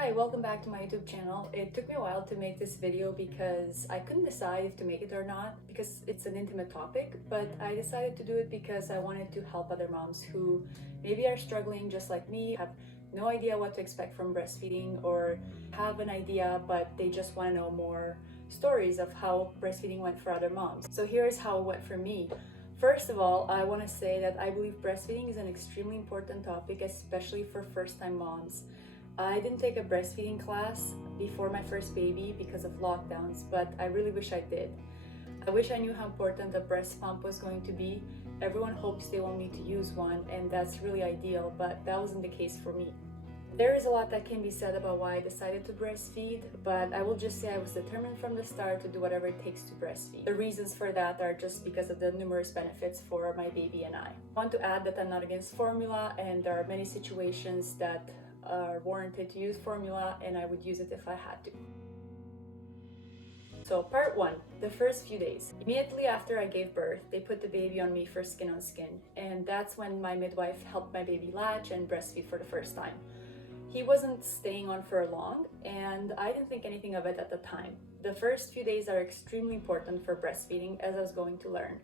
Hi, welcome back to my YouTube channel. It took me a while to make this video because I couldn't decide if to make it or not because it's an intimate topic, but I decided to do it because I wanted to help other moms who maybe are struggling just like me, have no idea what to expect from breastfeeding, or have an idea but they just want to know more stories of how breastfeeding went for other moms. So here's how it went for me. First of all, I want to say that I believe breastfeeding is an extremely important topic, especially for first-time moms. I didn't take a breastfeeding class before my first baby because of lockdowns, but I really wish I did. I wish I knew how important a breast pump was going to be. Everyone hopes they won't need to use one, and that's really ideal, but that wasn't the case for me. There is a lot that can be said about why I decided to breastfeed, but I will just say I was determined from the start to do whatever it takes to breastfeed. The reasons for that are just because of the numerous benefits for my baby and I want to add that I'm not against formula, and there are many situations that are warranted to use formula, and I would use it if I had to. So part 1, the first few days. Immediately after I gave birth, they put the baby on me for skin on skin, and that's when my midwife helped my baby latch and breastfeed for the first time. He wasn't staying on for long, and I didn't think anything of it at the time. The first few days are extremely important for breastfeeding, as I was going to learn.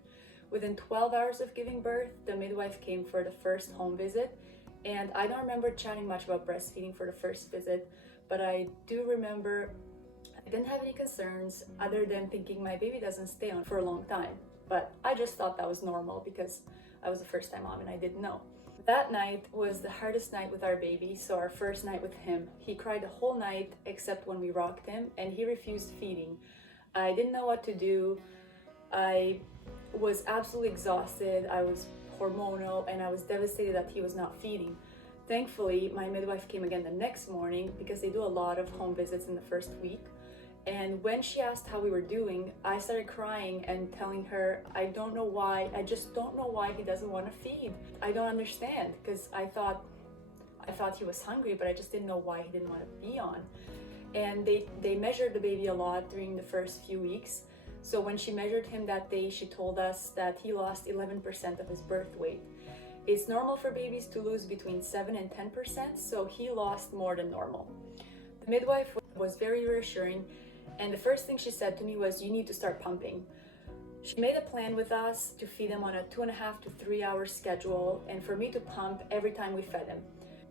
Within 12 hours of giving birth, the midwife came for the first home visit, and I don't remember chatting much about breastfeeding for the first visit, but I do remember I didn't have any concerns other than thinking my baby doesn't stay on for a long time. But I just thought that was normal because I was a first-time mom and I didn't know. That night was the hardest night with our baby, so our first night with him. He cried the whole night except when we rocked him, and he refused feeding. I didn't know what to do. I was absolutely exhausted. I was hormonal, and I was devastated that he was not feeding. Thankfully, my midwife came again the next morning because they do a lot of home visits in the first week. And when she asked how we were doing, I started crying and telling her, I don't know why, I just don't know why he doesn't want to feed. I don't understand, because I thought he was hungry, but I just didn't know why he didn't want to be on. And they measured the baby a lot during the first few weeks. So when she measured him that day, she told us that he lost 11% of his birth weight. It's normal for babies to lose between 7 and 10%, so he lost more than normal. The midwife was very reassuring, and the first thing she said to me was, you need to start pumping. She made a plan with us to feed him on a 2.5 to 3 hour schedule, and for me to pump every time we fed him.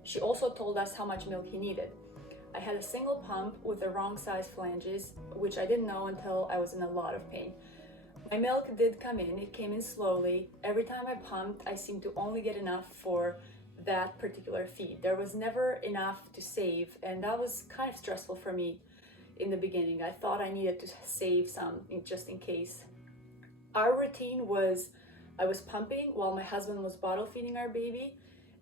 She also told us how much milk he needed. I had a single pump with the wrong size flanges, which I didn't know until I was in a lot of pain. My milk did come in, it came in slowly. Every time I pumped, I seemed to only get enough for that particular feed. There was never enough to save, and that was kind of stressful for me in the beginning. I thought I needed to save some just in case. Our routine was, I was pumping while my husband was bottle feeding our baby,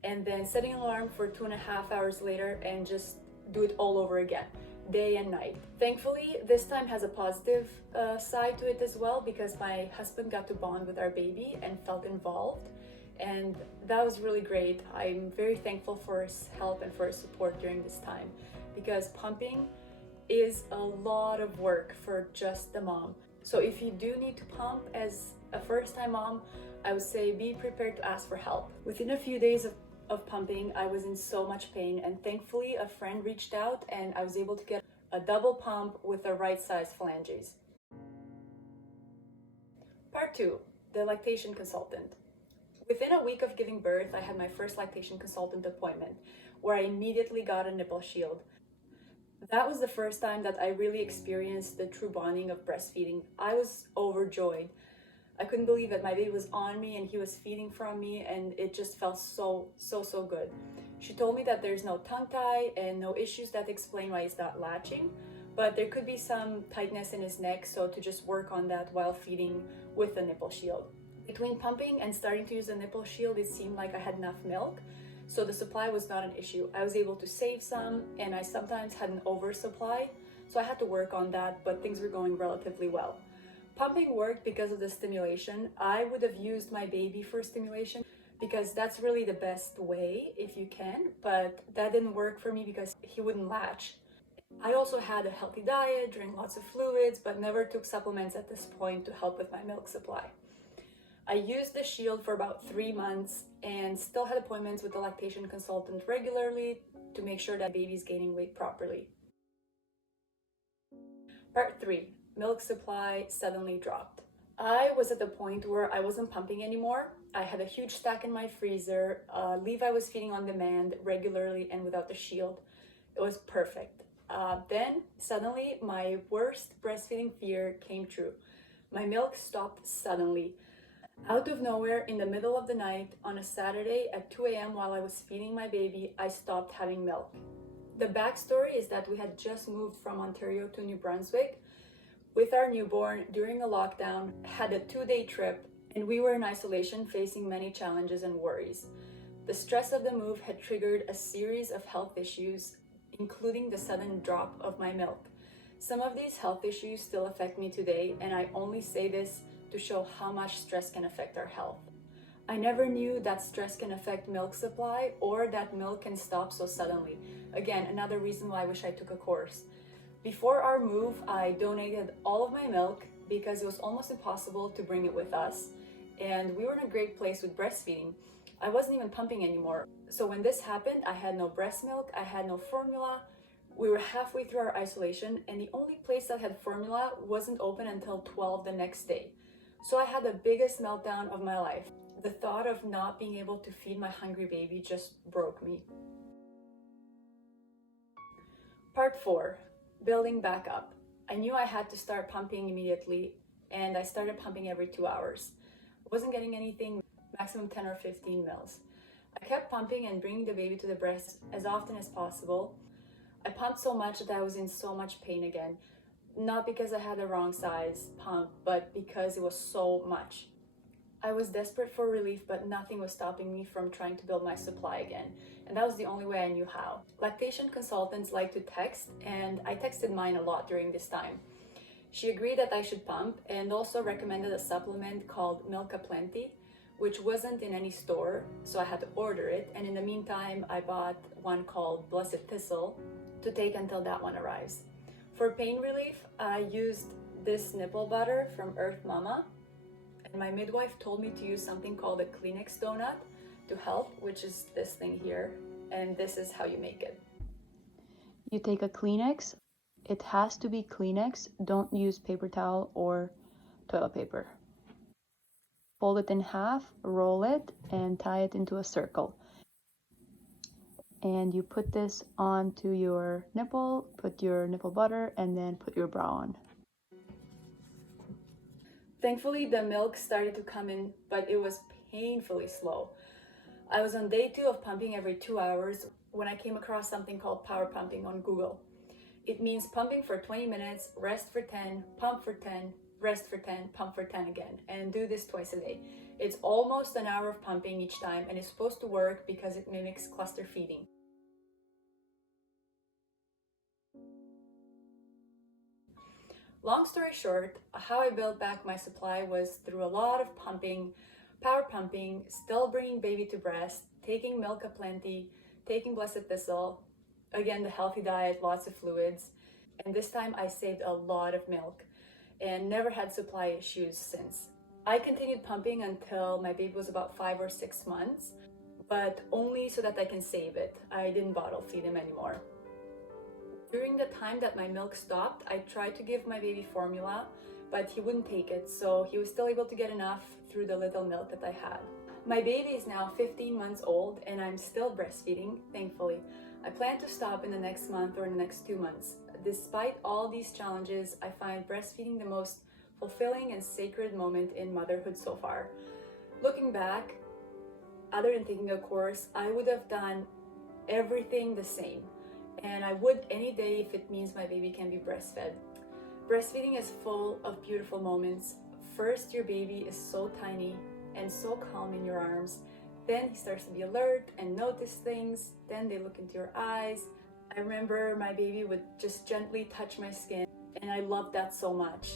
and then setting an alarm for 2.5 hours later and just do it all over again, day and night. Thankfully, this time has a positive side to it as well, because my husband got to bond with our baby and felt involved, and that was really great. I'm very thankful for his help and for his support during this time, because pumping is a lot of work for just the mom. So if you do need to pump as a first-time mom, I would say be prepared to ask for help. Within a few days of pumping, I was in so much pain, and thankfully a friend reached out and I was able to get a double pump with the right size phalanges. Part 2, the lactation consultant. Within a week of giving birth, I had my first lactation consultant appointment, where I immediately got a nipple shield. That was the first time that I really experienced the true bonding of breastfeeding. I was overjoyed. I couldn't believe that my baby was on me and he was feeding from me, and it just felt so good. She told me that there's no tongue tie and no issues that explain why he's not latching, but there could be some tightness in his neck, so to just work on that while feeding with the nipple shield. Between pumping and starting to use the nipple shield, it seemed like I had enough milk, so the supply was not an issue. I was able to save some, and I sometimes had an oversupply, so I had to work on that, but things were going relatively well. Pumping worked because of the stimulation. I would have used my baby for stimulation because that's really the best way if you can, but that didn't work for me because he wouldn't latch. I also had a healthy diet, drank lots of fluids, but never took supplements at this point to help with my milk supply. I used the shield for about 3 months and still had appointments with the lactation consultant regularly to make sure that baby's gaining weight properly. Part 3. Milk supply suddenly dropped. I was at the point where I wasn't pumping anymore. I had a huge stack in my freezer. Levi was feeding on demand regularly and without the shield. It was perfect. Then suddenly my worst breastfeeding fear came true. My milk stopped suddenly. Out of nowhere, in the middle of the night, on a Saturday at 2 a.m. while I was feeding my baby, I stopped having milk. The backstory is that we had just moved from Ontario to New Brunswick with our newborn during a lockdown, had a 2-day trip, and we were in isolation facing many challenges and worries. The stress of the move had triggered a series of health issues, including the sudden drop of my milk. Some of these health issues still affect me today, and I only say this to show how much stress can affect our health. I never knew that stress can affect milk supply or that milk can stop so suddenly. Again, another reason why I wish I took a course. Before our move, I donated all of my milk because it was almost impossible to bring it with us, and we were in a great place with breastfeeding. I wasn't even pumping anymore. So when this happened, I had no breast milk, I had no formula. We were halfway through our isolation, and the only place that had formula wasn't open until 12 the next day. So I had the biggest meltdown of my life. The thought of not being able to feed my hungry baby just broke me. Part 4. Building back up. I knew I had to start pumping immediately, and I started pumping every 2 hours. I wasn't getting anything, maximum 10 or 15 mils. I kept pumping and bringing the baby to the breast as often as possible. I pumped so much that I was in so much pain again. Not because I had the wrong size pump, but because it was so much. I was desperate for relief, but nothing was stopping me from trying to build my supply again. And that was the only way I knew how. Lactation consultants like to text, and I texted mine a lot during this time. She agreed that I should pump and also recommended a supplement called Milk Aplenty, which wasn't in any store, so I had to order it. And in the meantime, I bought one called Blessed Thistle to take until that one arrives. For pain relief, I used this nipple butter from Earth Mama. And my midwife told me to use something called a Kleenex donut to help, which is this thing here. And this is how you make it. You take a Kleenex. It has to be Kleenex. Don't use paper towel or toilet paper. Fold it in half, roll it, and tie it into a circle. And you put this onto your nipple, put your nipple butter, and then put your bra on. Thankfully, the milk started to come in, but it was painfully slow. I was on day 2 of pumping every 2 hours when I came across something called power pumping on Google. It means pumping for 20 minutes, rest for 10, pump for 10, rest for 10, pump for 10 again, and do this twice a day. It's almost an hour of pumping each time, and it's supposed to work because it mimics cluster feeding. Long story short, how I built back my supply was through a lot of pumping, power pumping, still bringing baby to breast, taking Milk Aplenty, taking Blessed Thistle, again the healthy diet, lots of fluids, and this time I saved a lot of milk and never had supply issues since. I continued pumping until my baby was about 5 or 6 months, but only so that I can save it. I didn't bottle feed him anymore. During the time that my milk stopped, I tried to give my baby formula, but he wouldn't take it, so he was still able to get enough through the little milk that I had. My baby is now 15 months old and I'm still breastfeeding, thankfully. I plan to stop in the next month or in the next 2 months. Despite all these challenges, I find breastfeeding the most fulfilling and sacred moment in motherhood so far. Looking back, other than taking a course, I would have done everything the same. And I would any day if it means my baby can be breastfed. Breastfeeding is full of beautiful moments. First, your baby is so tiny and so calm in your arms. Then he starts to be alert and notice things. Then they look into your eyes. I remember my baby would just gently touch my skin, and I loved that so much.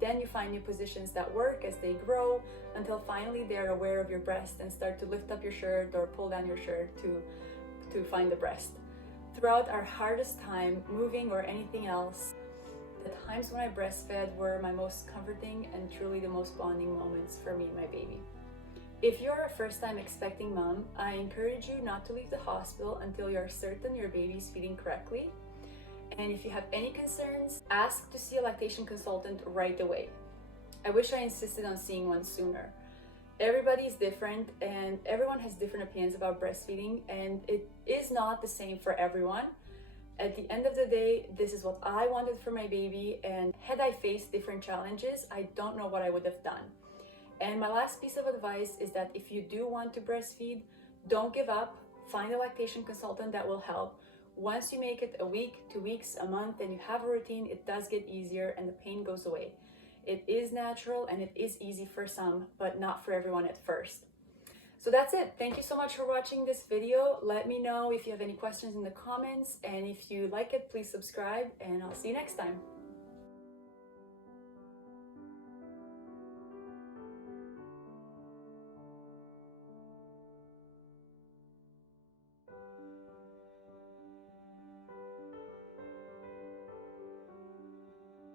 Then you find new positions that work as they grow until finally they're aware of your breast and start to lift up your shirt or pull down your shirt to find the breast. Throughout our hardest time, moving or anything else, the times when I breastfed were my most comforting and truly the most bonding moments for me and my baby. If you're a first-time expecting mom, I encourage you not to leave the hospital until you're certain your baby's feeding correctly. And if you have any concerns, ask to see a lactation consultant right away. I wish I insisted on seeing one sooner. Everybody's different and everyone has different opinions about breastfeeding, and it is not the same for everyone. At the end of the day, this is what I wanted for my baby, and had I faced different challenges, I don't know what I would have done. And my last piece of advice is that if you do want to breastfeed, don't give up. Find a lactation consultant that will help. Once you make it a week, 2 weeks, a month, and you have a routine, it does get easier and the pain goes away. It is natural and it is easy for some, but not for everyone at first. So that's it. Thank you so much for watching this video. Let me know if you have any questions in the comments, and if you like it, please subscribe, and I'll see you next time.